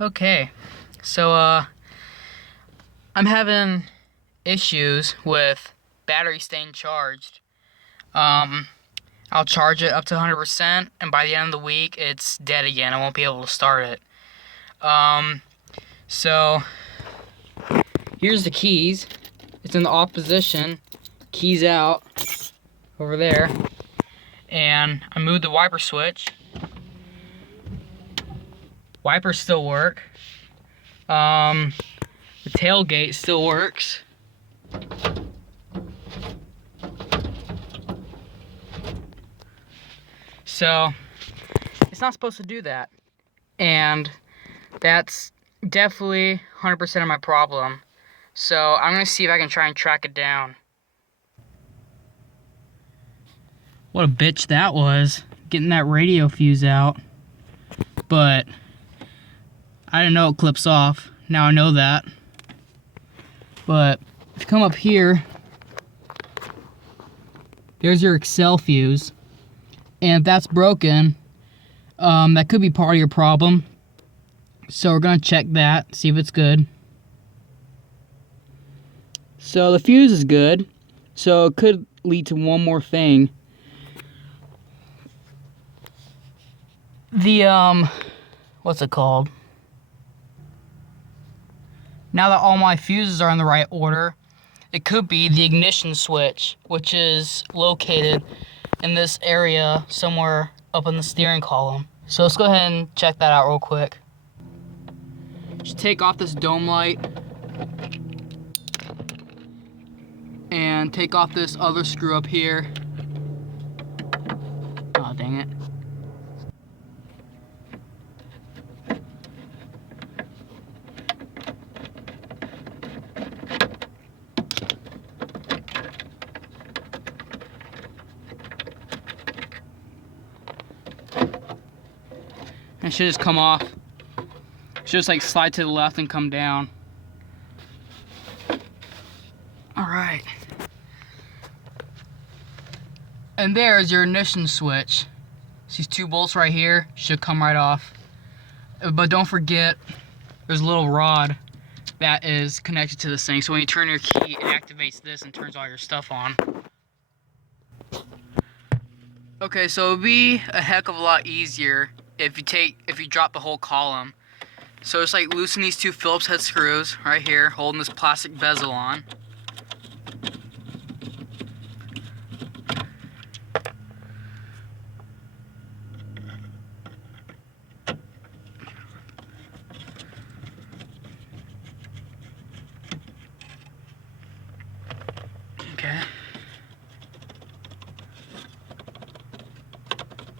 Okay, so I'm having issues with battery staying charged. Um, I'll charge it up to 100%, and by the end of the week, it's dead again. I won't be able to start it. So here's the keys. It's in the off position. Keys out over there, and I moved the wiper switch. Wipers still work. The tailgate still works. So it's not supposed to do that, and that's definitely 100% of my problem. So I'm gonna see if I can try and track it down. What a bitch that was, getting that radio fuse out. But I didn't know it clips off. Now I know that. But if you come up here, there's your Excel fuse. And if that's broken, that could be part of your problem. So we're gonna check that, see if it's good. So the fuse is good. So it could lead to one more thing. The, what's it called? Now that all my fuses are in the right order, it could be the ignition switch, which is located in this area somewhere up in the steering column. So let's go ahead and check that out real quick. Just take off this dome light and take off this other screw up here. Oh, dang it. It should just come off. It should just like slide to the left and come down. Alright. And there's your ignition switch. These two bolts right here should come right off. But don't forget, there's a little rod that is connected to this thing. So when you turn your key, it activates this and turns all your stuff on. Okay, so it'll be a heck of a lot easier if you drop the whole column. So just like loosen these two Phillips head screws right here, holding this plastic bezel on. Okay.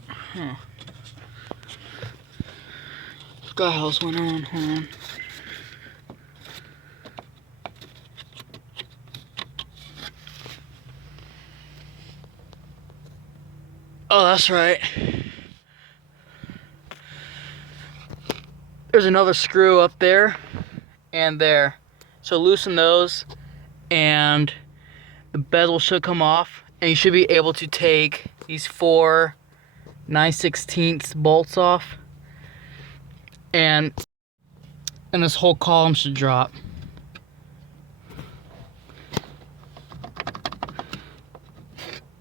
Huh. What the hell's going on? Hold on. Oh, that's right. There's another screw up there and there. So loosen those and the bezel should come off, and you should be able to take these 4 9/16 bolts off, and this whole column should drop.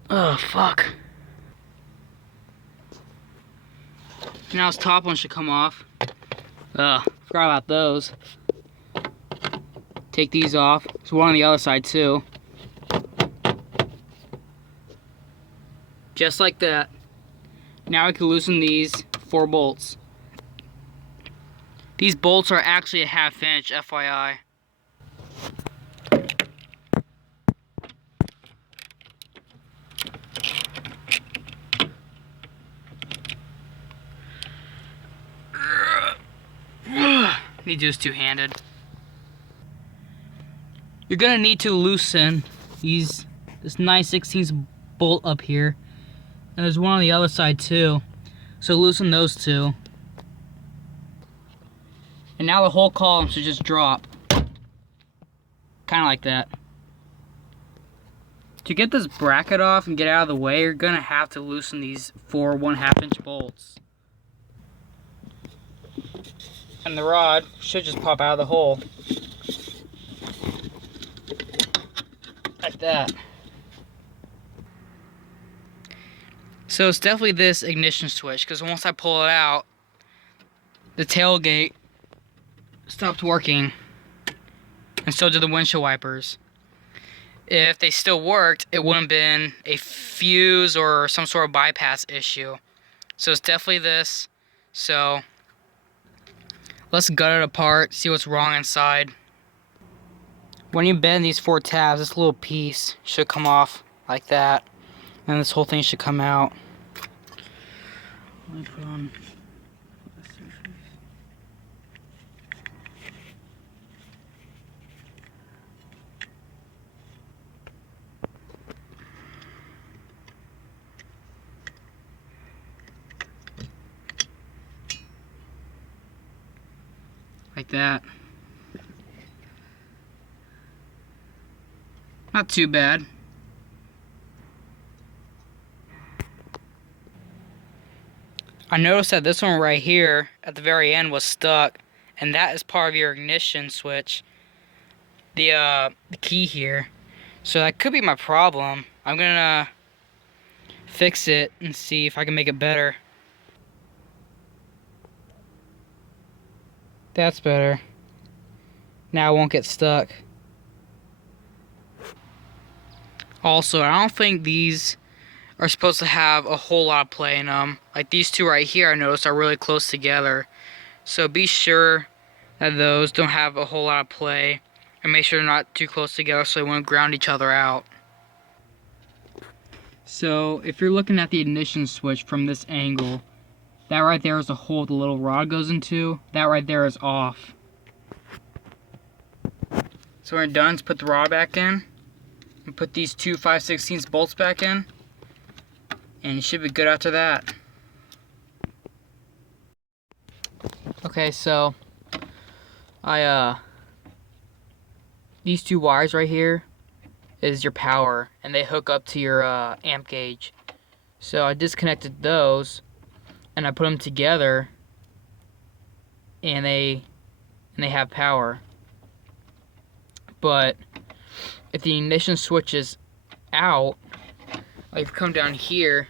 Oh, fuck. Now this top one should come off. Forgot about those. Take these off. There's one on the other side too. Just like that. Now I can loosen these 4 bolts. These bolts are actually a 1/2 inch, FYI. Need to do this two-handed. You're gonna need to loosen this 9/16 bolt up here. And there's one on the other side too. So loosen those two. And now the whole column should just drop. Kinda like that. To get this bracket off and get out of the way, you're gonna have to loosen these 4 1/2 inch bolts. And the rod should just pop out of the hole. Like that. So it's definitely this ignition switch, because once I pull it out, the tailgate stopped working, and so did the windshield wipers. If they still worked, it wouldn't have been a fuse or some sort of bypass issue. So it's definitely this. So let's gut it apart, see what's wrong inside. When you bend these 4 tabs, this little piece should come off like that, and this whole thing should come out. Let me put on like that. Not too bad. I noticed that this one right here at the very end was stuck, and that is part of your ignition switch, the key here. So that could be my problem. I'm gonna fix it and see if I can make it better. That's better. Now it won't get stuck. Also, I don't think these are supposed to have a whole lot of play in them. Like these two right here, I noticed are really close together. So be sure that those don't have a whole lot of play, and make sure they're not too close together so they won't ground each other out. So if you're looking at the ignition switch from this angle, that right there is a hole the little rod goes into. That right there is off. So when you're done, just put the rod back in, and put these two 5/16 bolts back in, and you should be good after that. Okay, so these two wires right here is your power, and they hook up to your amp gauge. So I disconnected those, and I put them together, and they have power. But if the ignition switch is out, like come down here,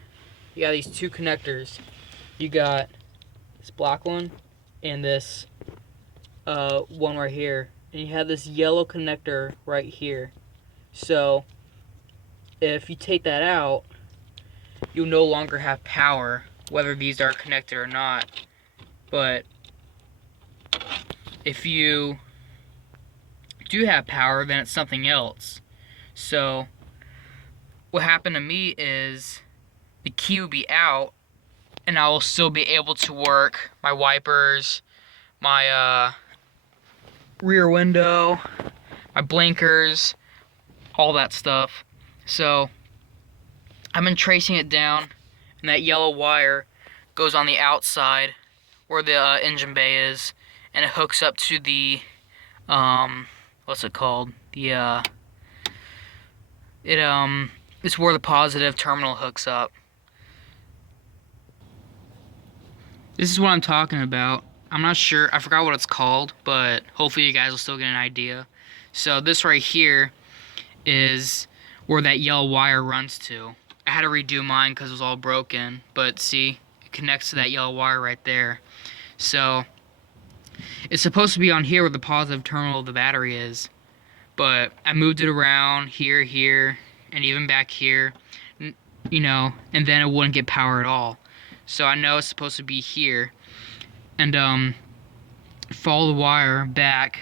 you got these two connectors. You got this black one and this one right here, and you have this yellow connector right here. So if you take that out, you'll no longer have power, whether these are connected or not. But if you do have power, then it's something else. So what happened to me is the key will be out, and I will still be able to work my wipers, my rear window, my blinkers, all that stuff. So I've been tracing it down, and that yellow wire goes on the outside where the engine bay is, and it hooks up to the what's it called? It's where the positive terminal hooks up. This is what I'm talking about. I'm not sure, I forgot what it's called, but hopefully you guys will still get an idea. So this right here is where that yellow wire runs to. I had to redo mine because it was all broken, but see, it connects to that yellow wire right there. So it's supposed to be on here where the positive terminal of the battery is, but I moved it around here, and even back here, you know, and then it wouldn't get power at all. So I know it's supposed to be here, and follow the wire back,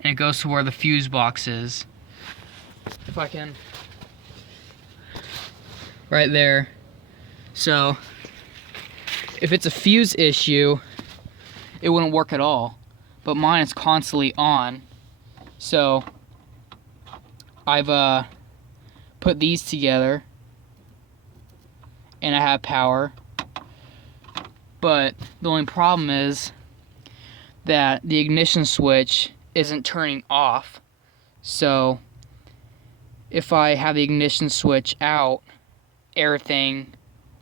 and it goes to where the fuse box is. If I can, right there. So if it's a fuse issue, it wouldn't work at all, but mine is constantly on. So I've put these together, and I have power. But the only problem is that the ignition switch isn't turning off. So if I have the ignition switch out, everything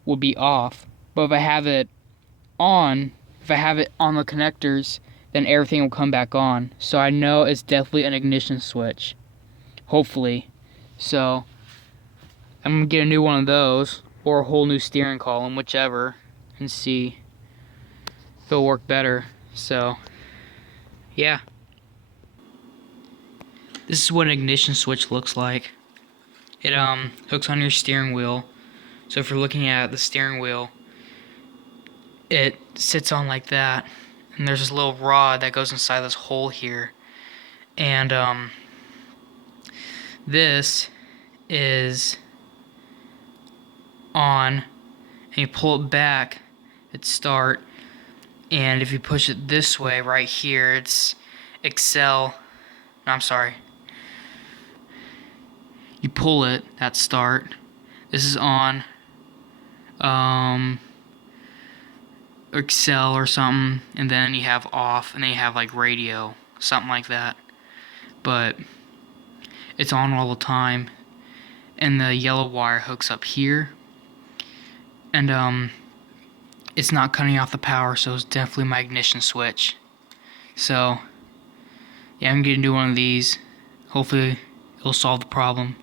will be off. But if I have it on, if I have it on the connectors, then everything will come back on. So I know it's definitely an ignition switch. Hopefully. So I'm going to get a new one of those, or a whole new steering column, whichever, and see if it'll work better. So, yeah. This is what an ignition switch looks like. It hooks on your steering wheel. So if you're looking at the steering wheel, it sits on like that, and there's this little rod that goes inside this hole here, and this is on, and you pull it back, it's start, and if you push it this way right here, it's Excel. No, I'm sorry. You pull it, that's start. This is on Excel or something, and then you have off, and then you have like radio, something like that. But it's on all the time, and the yellow wire hooks up here, and it's not cutting off the power, so it's definitely my ignition switch. So yeah, I'm gonna do one of these. Hopefully it'll solve the problem.